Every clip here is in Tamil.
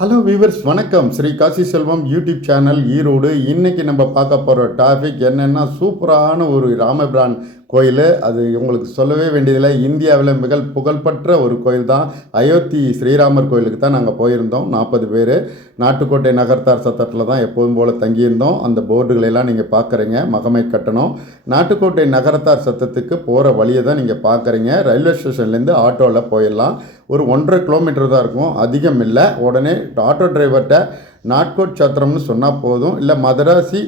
ஹலோ வீவர்ஸ் வணக்கம். Sri Kasi Selvam YouTube channel Erode. இன்னைக்கு நம்ம பார்க்க போகிற டாபிக் என்னென்னா சூப்பரான ஒரு ராமபிரான் கோயில். அது உங்களுக்கு சொல்லவே வேண்டியதில்லை. இந்தியாவில் மிக புகழ்பெற்ற ஒரு கோயில் தான் அயோத்தி ஸ்ரீராமர் கோயிலுக்கு தான் நாங்கள் போயிருந்தோம். நாற்பது பேர். நாட்டுக்கோட்டை நகர்த்தார் சத்தத்தில் தான் எப்போதும் போல் தங்கியிருந்தோம். அந்த போர்டுகளெல்லாம் நீங்கள் பார்க்குறீங்க மகமை கட்டணம். நாட்டுக்கோட்டை நகரத்தார் சத்தத்துக்கு போகிற வழியை தான் நீங்கள் பார்க்குறீங்க ரயில்வே ஸ்டேஷன்லேருந்து ஆட்டோவில் போயிடலாம். ஒரு ஒன்றரை கிலோமீட்டர் தான் இருக்கும். அதிகம் இல்லை. உடனே ஆட்டோ டிரைவர்கிட்ட நாட்கோட் சத்திரம்னு சொன்னால் போதும். இல்லை மதராசி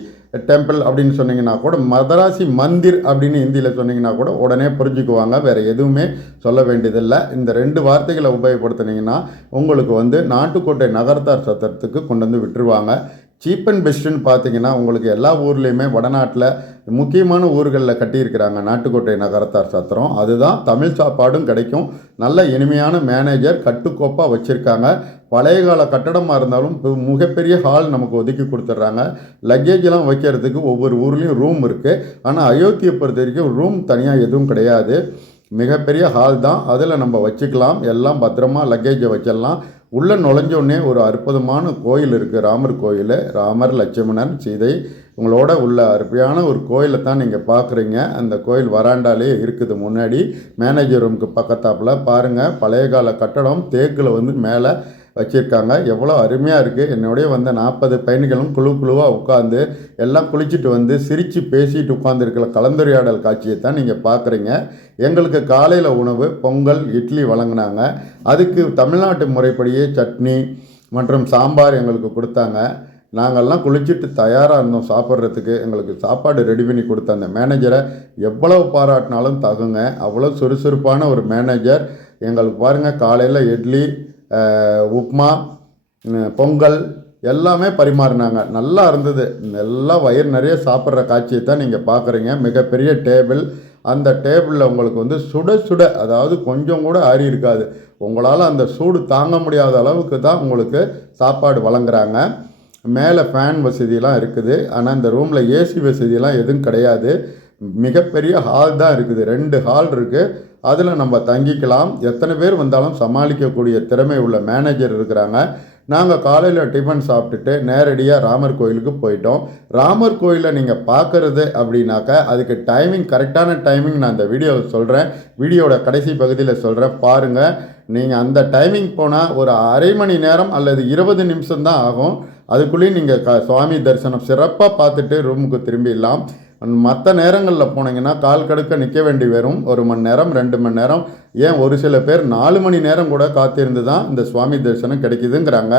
டெம்பிள் அப்படின்னு சொன்னீங்கன்னா கூட மதராசி மந்திர் அப்படின்னு ஹிந்தியில் சொன்னீங்கன்னா கூட உடனே புரிஞ்சுக்குவாங்க. வேறு எதுவுமே சொல்ல வேண்டியதில்லை. இந்த ரெண்டு வார்த்தைகளை உபயோகப்படுத்தினீங்கன்னா உங்களுக்கு வந்து நாட்டுக்கோட்டை நகர்த்தார் சத்திரத்துக்கு கொண்டு வந்து விட்டுருவாங்க. சீப் அண்ட் பெஸ்ட்டுன்னு பார்த்தீங்கன்னா உங்களுக்கு எல்லா ஊர்லேயுமே வடநாட்டில் முக்கியமான ஊர்களில் கட்டியிருக்கிறாங்க. நாட்டுக்கோட்டை நகரத்தார் சத்திரம். அதுதான் தமிழ் சாப்பாடும் கிடைக்கும். நல்ல இனிமையான மேனேஜர் கட்டுக்கோப்பாக வச்சுருக்காங்க. பழைய கால கட்டடமாக இருந்தாலும் இப்போ மிகப்பெரிய ஹால் நமக்கு ஒதுக்கி கொடுத்துட்றாங்க. லக்கேஜெலாம் வைக்கிறதுக்கு ஒவ்வொரு ஊர்லேயும் ரூம் இருக்குது ஆனால் அயோத்தியை பொறுத்த வரைக்கும் ரூம் தனியாக எதுவும் கிடையாது. மிகப்பெரிய ஹால் தான். அதில் நம்ம வச்சுக்கலாம். எல்லாம் பத்திரமா லக்கேஜை வச்சிடலாம். உள்ளே நுழைஞ்சோடனே ஒரு அற்புதமான கோயில் இருக்குது ராமர் கோயில். ராமர் லட்சுமணன் சீதை உங்களோட உள்ள அருமையான ஒரு கோயிலை தான் நீங்கள் பார்க்குறீங்க. அந்த கோயில் வராண்டாலே இருக்குது முன்னாடி. மேனேஜர் ரூமுக்கு பக்கத்தாப்பில். பாருங்கள் பழைய கால கட்டடம் தேக்கில் வந்து மேலே வச்சுருக்காங்க. எவ்வளோ அருமையாக இருக்குது என்னுடைய வந்த நாற்பது பயணிகளும் குழு குழுவாக உட்காந்து எல்லாம் குளிச்சுட்டு வந்து சிரித்து பேசிட்டு உட்காந்துருக்கிற கலந்துரையாடல் காட்சியை தான் நீங்கள் பார்க்குறீங்க எங்களுக்கு காலையில் உணவு பொங்கல் இட்லி வழங்கினாங்க. அதுக்கு தமிழ்நாட்டு முறைப்படியே சட்னி மற்றும் சாம்பார் எங்களுக்கு கொடுத்தாங்க. நாங்கள்லாம் குளிச்சுட்டு தயாராக இருந்தோம் சாப்பிட்றதுக்கு. எங்களுக்கு சாப்பாடு ரெடி பண்ணி கொடுத்த அந்த மேனேஜரை எவ்வளவு பாராட்டினாலும் தகுங்க. அவ்வளோ சுறுசுறுப்பான ஒரு மேனேஜர் எங்களுக்கு பாருங்கள் காலையில் இட்லி உப்மா பொங்கல் எல்லாமே பரிமாறினாங்க. நல்லா இருந்தது. நல்லா வயிறு நிறைய சாப்பிட்ற காட்சியை தான் நீங்கள் பார்க்குறீங்க. மிகப்பெரிய டேபிள். அந்த டேபிளில் உங்களுக்கு வந்து சுட சுட அதாவது கொஞ்சம் கூட ஆறி இருக்காது. உங்களால் அந்த சூடு தாங்க முடியாத அளவுக்கு தான் உங்களுக்கு சாப்பாடு வழங்குறாங்க. மேலே ஃபேன் வசதியெலாம் இருக்குது. ஆனால் இந்த ரூமில் ஏசி வசதியெலாம் எதுவும் கிடையாது. மிகப்பெரிய ஹால் தான் இருக்குது. ரெண்டு ஹால் இருக்குது அதில் நம்ம தங்கிக்கலாம். எத்தனை பேர் வந்தாலும் சமாளிக்கக்கூடிய திறமை உள்ள மேனேஜர் இருக்கிறாங்க. நாங்கள் காலையில் டிஃபன் சாப்பிட்டுட்டு நேரடியாக ராமர் கோயிலுக்கு போயிட்டோம். ராமர் கோயிலை நீங்கள் பார்க்குறது அப்படின்னாக்கா அதுக்கு டைமிங் கரெக்டான டைமிங் நான் அந்த வீடியோவில் சொல்கிறேன் வீடியோட கடைசி பகுதியில் சொல்கிறேன் பாருங்கள் நீங்கள் அந்த டைமிங் போனால் ஒரு அரை மணி நேரம் அல்லது இருபது நிமிஷம் தான் ஆகும். அதுக்குள்ளேயும் நீங்கள் க சுவாமி தரிசனம் சிறப்பாக பார்த்துட்டு ரூமுக்கு திரும்பிடலாம். மற்ற நேரங்களில் போனீங்கன்னா கால் கடுக்க நிற்க வேண்டி வரும். ஒரு மணி நேரம் ரெண்டு மணி நேரம். ஏன் ஒரு சில பேர் நாலு மணி நேரம் கூட காத்திருந்து தான் இந்த சுவாமி தரிசனம் கிடைக்குதுங்கிறாங்க.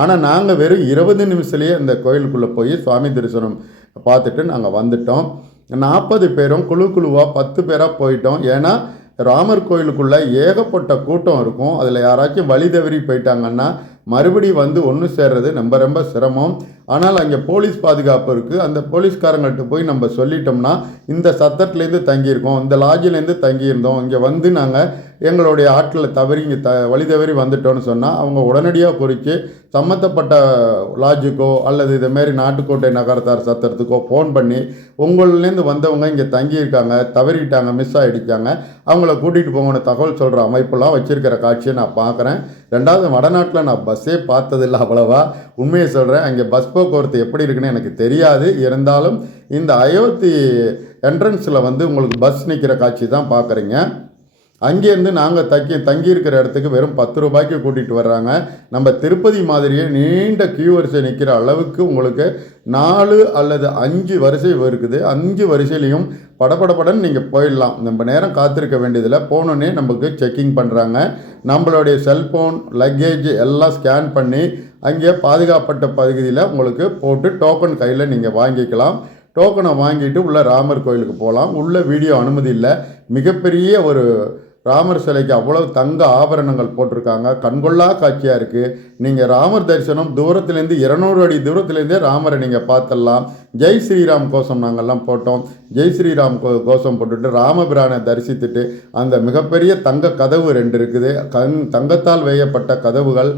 ஆனால் நாங்கள் வெறும் இருபது நிமிஷத்துலேயே இந்த கோயிலுக்குள்ளே போய் சுவாமி தரிசனம் பார்த்துட்டு நாங்கள் வந்துட்டோம். நாற்பது பேரும் குழு குழுவாக பத்து பேராக போயிட்டோம். ஏன்னா ராமர் கோயிலுக்குள்ளே ஏகப்பட்ட கூட்டம் இருக்கும். அதில் யாராச்சும் வழி தவறி போயிட்டாங்கன்னா மறுபடி வந்து ஒன்று சேர்றது ரொம்ப ரொம்ப சிரமம். ஆனால் அங்கே போலீஸ் பாதுகாப்பு இருக்குது அந்த போலீஸ்காரங்கள்ட்ட போய் நம்ம சொல்லிட்டோம்னா இந்த சத்தத்துலேருந்து தங்கியிருக்கோம் இந்த லாட்ஜிலேருந்து தங்கியிருந்தோம் இங்கே வந்து நாங்கள் எங்களுடைய ஆட்டில் தவறி இங்கே த வழி தவறி வந்துட்டோன்னு சொன்னால் அவங்க உடனடியாக குறித்து சம்மந்தப்பட்ட லாட்ஜுக்கோ அல்லது இதுமாரி நாட்டுக்கோட்டை நகரத்தார் சத்திரத்துக்கோ ஃபோன் பண்ணி உங்கள்லேருந்து வந்தவங்க இங்கே தங்கியிருக்காங்க தவறிட்டாங்க மிஸ் ஆகிடுச்சாங்க அவங்கள கூட்டிகிட்டு போங்கன்னு தகவல் சொல்கிற அமைப்பெல்லாம் வச்சுருக்கிற காட்சியை நான் பார்க்குறேன் ரெண்டாவது வடநாட்டில் நான் பஸ்ஸே பார்த்ததில்ல அவ்வளவா. உண்மையை சொல்கிறேன் அங்கே பஸ் போக்குவரத்து எப்படி இருக்குன்னு எனக்கு தெரியாது. இருந்தாலும் இந்த அயோத்தி என்ட்ரன்ஸில் வந்து உங்களுக்கு பஸ் நிற்கிற காட்சி தான் பார்க்குறீங்க அங்கேருந்து நாங்கள் தங்கி தங்கியிருக்கிற இடத்துக்கு வெறும் பத்து ரூபாய்க்கு கூட்டிகிட்டு வர்றாங்க. நம்ம திருப்பதி மாதிரியே நீண்ட கியூ வரிசை நிற்கிற அளவுக்கு உங்களுக்கு நாலு அல்லது அஞ்சு வரிசை இருக்குது. அஞ்சு வரிசையிலையும் படபடபடன்னு நீங்கள் போயிடலாம். நம்ம நேரம் காத்திருக்க வேண்டியதில் போனோன்னே நமக்கு செக்கிங் பண்ணுறாங்க நம்மளுடைய செல்ஃபோன் லக்கேஜ் எல்லாம் ஸ்கேன் பண்ணி அங்கே பாதுகாப்பட்ட பகுதியில் உங்களுக்கு போட்டு டோக்கன் கையில் நீங்கள் வாங்கிக்கலாம். டோக்கனை வாங்கிட்டு உள்ளே ராமர் கோயிலுக்கு போகலாம். உள்ள வீடியோ அனுமதி இல்லை. மிகப்பெரிய ஒரு ராமர் சிலைக்கு அவ்வளவு தங்க ஆபரணங்கள் போட்டிருக்காங்க. கண்கொள்ளா காட்சியாக இருக்குது நீங்கள் ராமர் தரிசனம் தூரத்துலேருந்து இருநூறு அடி தூரத்துலேருந்தே ராமரை நீங்கள் பார்த்துடலாம். ஜெய் ஸ்ரீராம் கோஷம் நாங்கள்லாம் போட்டோம். ஜெய் ஸ்ரீராம் கோ கோஷம் போட்டுட்டு ராமபிரானை தரிசித்துட்டு அந்த மிகப்பெரிய தங்க கதவு ரெண்டு இருக்குது. கண் தங்கத்தால் வேயப்பட்ட கதவுகள்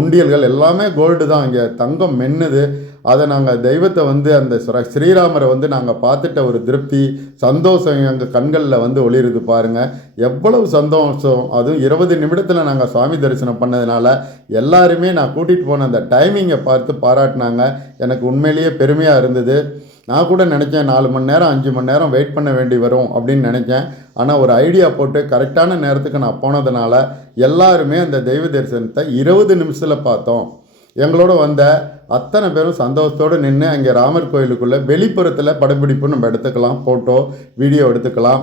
உண்டியல்கள் எல்லாமே கோல்டு தான் இங்கே. தங்கம் மென்னுது. அதை நாங்கள் தெய்வத்தை வந்து அந்த ஸ்ர- ஸ்ரீராமரை வந்து நாங்கள் பார்த்துட்ட ஒரு திருப்தி சந்தோஷம் எங்கள் கண்களில் வந்து ஒளிருது பாருங்கள் எவ்வளவு சந்தோஷம். அதுவும் இருபது நிமிடத்தில் நாங்கள் சுவாமி தரிசனம் பண்ணதுனால எல்லாருமே நான் கூட்டிகிட்டு போன அந்த டைமிங்கை பார்த்து பாராட்டினாங்க. எனக்கு உண்மையிலேயே பெருமையாக இருந்தது. நான் கூட நினச்சேன் நாலு மணி நேரம் அஞ்சு மணி நேரம் வெயிட் பண்ண வேண்டி வரும் அப்படின்னு நினச்சேன். ஆனால் ஒரு ஐடியா போட்டு கரெக்டான நேரத்துக்கு நான் போனதுனால எல்லாருமே அந்த தெய்வ தரிசனத்தை இருபது நிமிஷத்தில் பார்த்தோம். எங்களோட வந்த அத்தனை பேரும் சந்தோஷத்தோடு நின்று அங்கே ராமர் கோயிலுக்குள்ளே வெளிப்புறத்தில் படப்பிடிப்பு நம்ம எடுத்துக்கலாம் ஃபோட்டோ வீடியோ எடுத்துக்கலாம்.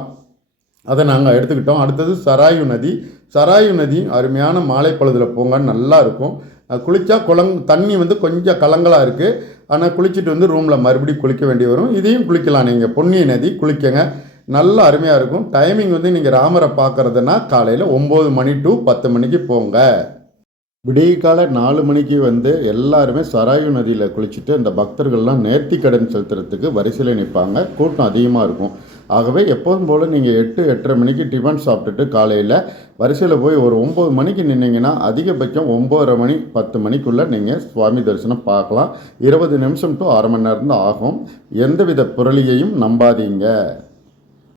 அதை நாங்கள் எடுத்துக்கிட்டோம். அடுத்தது சராயு நதி. சராயு நதி அருமையான மாலை பொழுதுல போங்க நல்லா இருக்கும். குளித்தா குளங் தண்ணி வந்து கொஞ்சம் கலங்கலாக இருக்குது ஆனால் குளிச்சுட்டு வந்து ரூமில் மறுபடியும் குளிக்க வேண்டி வரும். இதையும் குளிக்கலாம் நீங்கள் பொன்னிய நதி குளிக்கங்க. நல்ல அருமையாக இருக்கும். டைமிங் வந்து நீங்கள் ராமரை பார்க்குறதுனா காலையில் ஒம்பது மணி டு பத்து மணிக்கு போங்க. விடியற்கால நாலு மணிக்கு வந்து எல்லாருமே சராயு நதியில் குளிச்சுட்டு அந்த பக்தர்கள்லாம் நேர்த்தி கடன் செலுத்துறதுக்கு வரிசையில் நிற்பாங்க கூட்டம் அதிகமாக இருக்கும். ஆகவே எப்போதும் போல் நீங்கள் எட்டு எட்டரை மணிக்கு டிஃபன் சாப்பிட்டுட்டு காலையில் வரிசையில் போய் ஒரு ஒம்பது மணிக்கு நின்னீங்கன்னா அதிகபட்சம் ஒம்போதரை மணி பத்து மணிக்குள்ளே நீங்கள் சுவாமி தரிசனம் பார்க்கலாம். இருபது நிமிஷம் டு அரை மணி நேரம் தான் ஆகும். எந்தவித புரளியையும் நம்பாதீங்க.